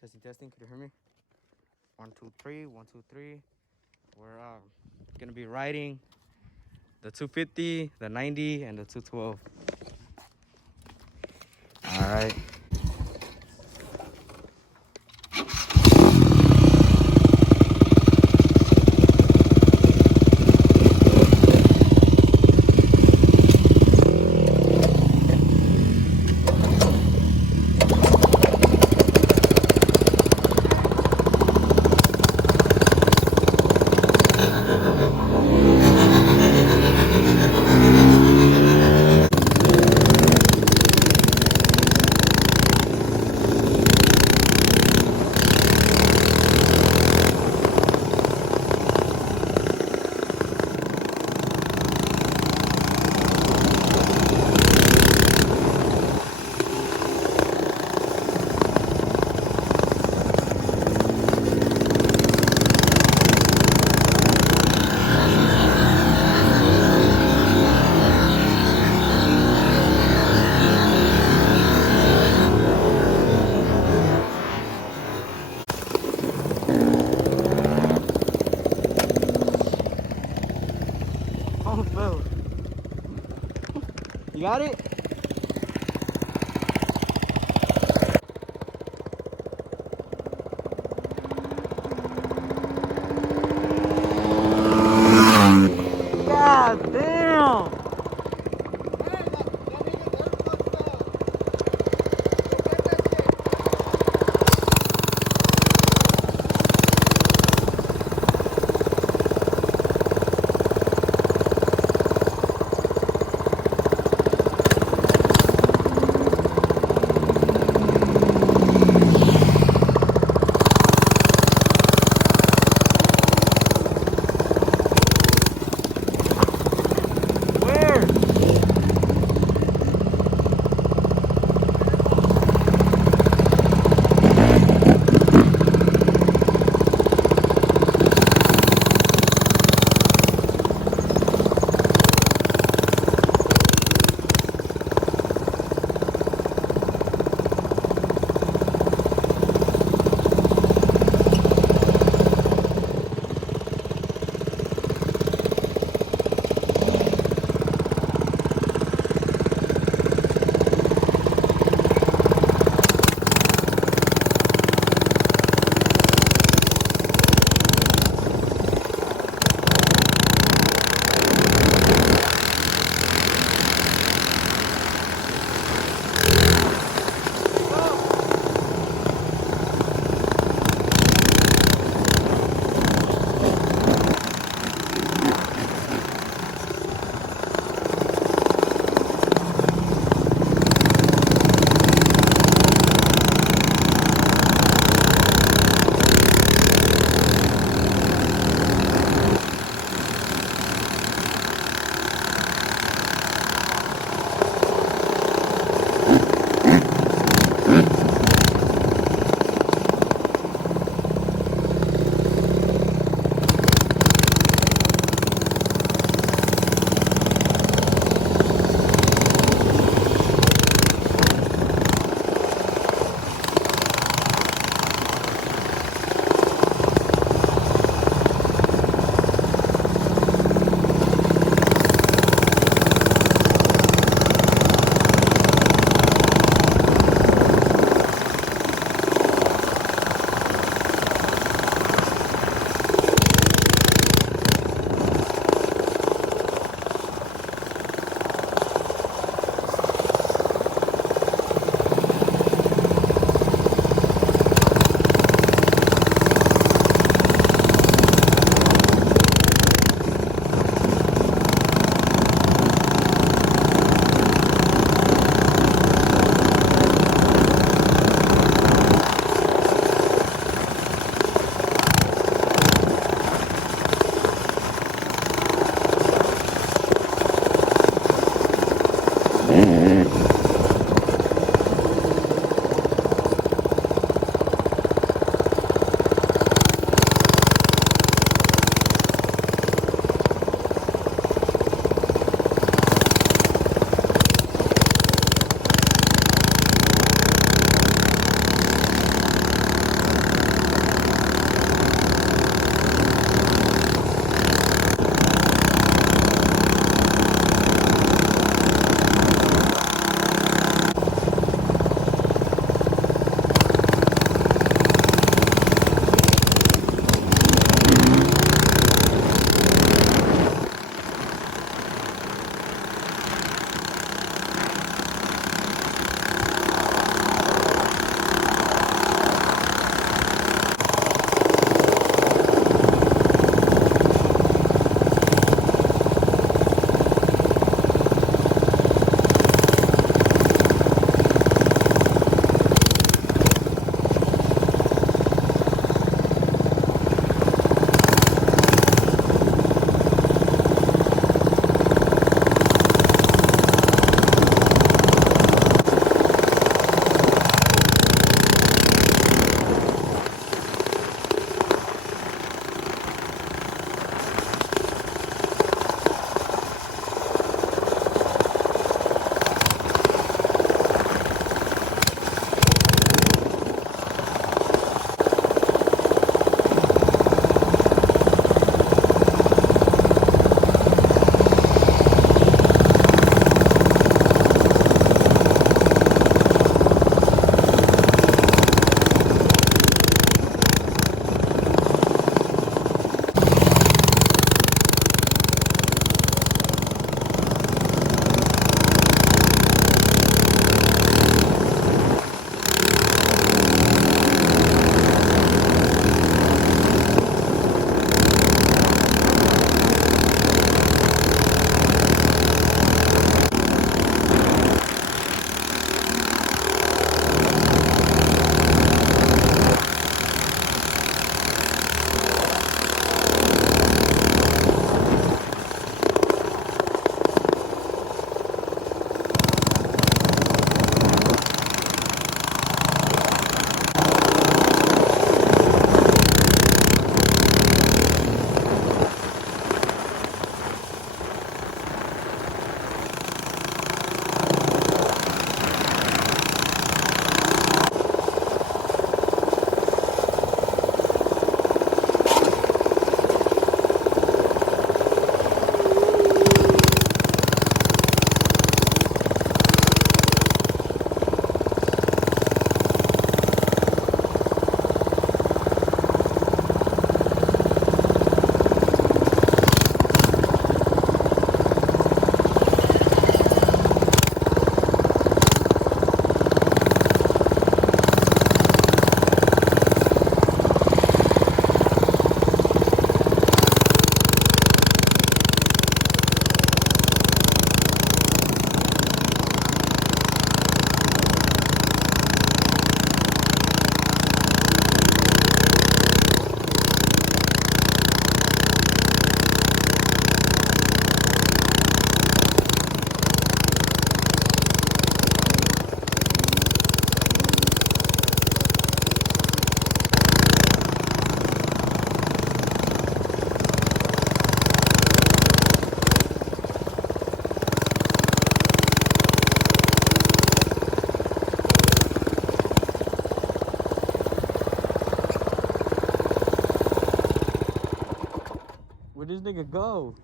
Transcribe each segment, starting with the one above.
Testing, testing. Could you hear me? 1, 2, 3. 1, 2, 3. We're gonna be riding the 250, the 90, and the 212. All right. Oh, Phil. You got it? God damn! Where'd this nigga go?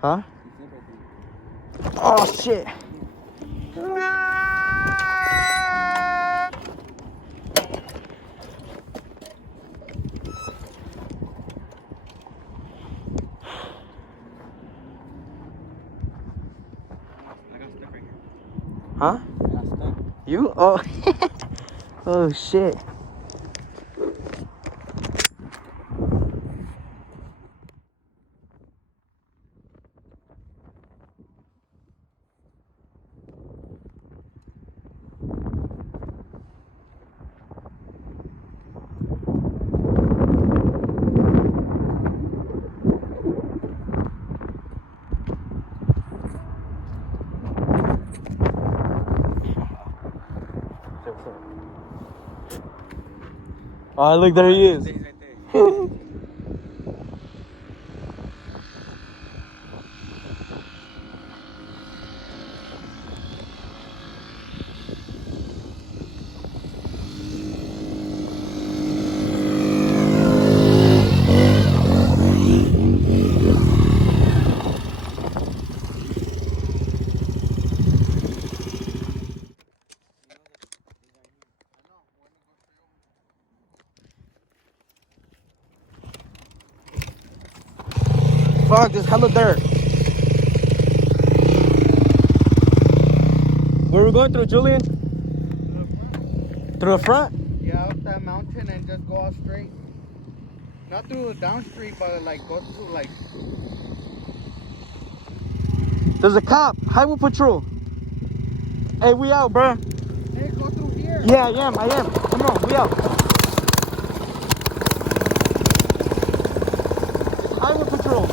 Huh? Oh shit. Huh? You? Oh. Oh shit. Oh, look, there he is. Fuck, there's hella dirt. Where are we going through, Julian? Through the front? Yeah, up that mountain and just go out straight. Not through the down street, but like go through like... There's a cop. Highway patrol. Hey, we out, bro. Hey, go through here. Yeah, I am. Come on, we out. Highway patrol.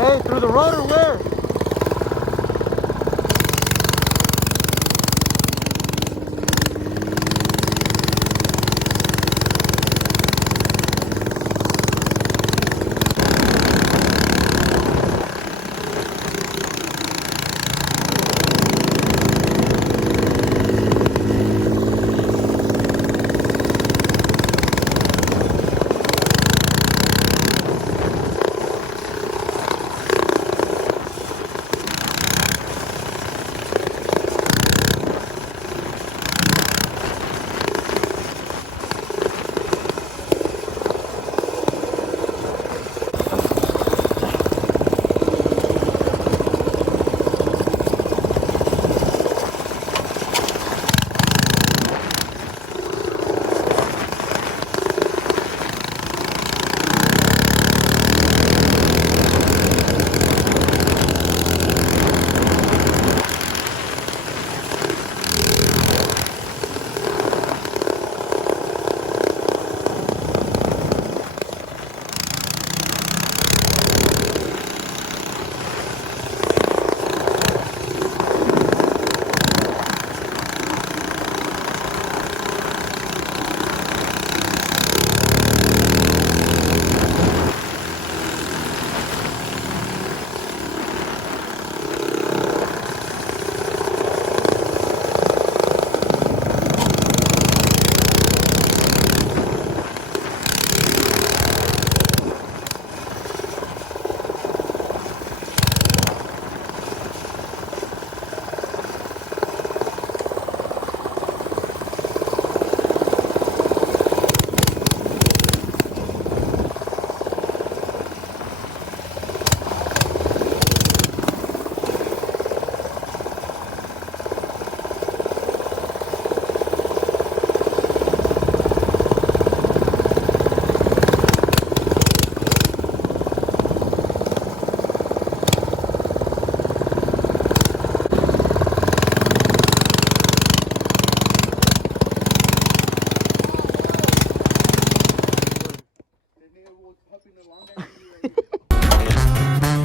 Hey, through the road or where?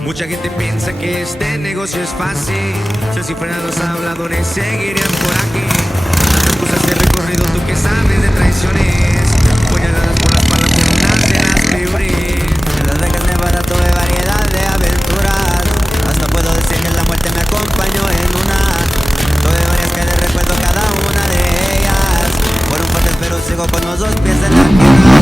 Mucha gente piensa que este negocio es fácil. Si fueran los habladores seguirían por aquí. Tantas cosas he recorrido, tú que sabes de traiciones. Puñaladas por la espalda por unas de las peores. En Las Vegas, Nevada tuve variedad de aventuras. Hasta puedo decir que la muerte me acompañó en una. Tuve varias que les recuerdo cada una de ellas. Fueron fuertes pero sigo con los dos pies en la tierra.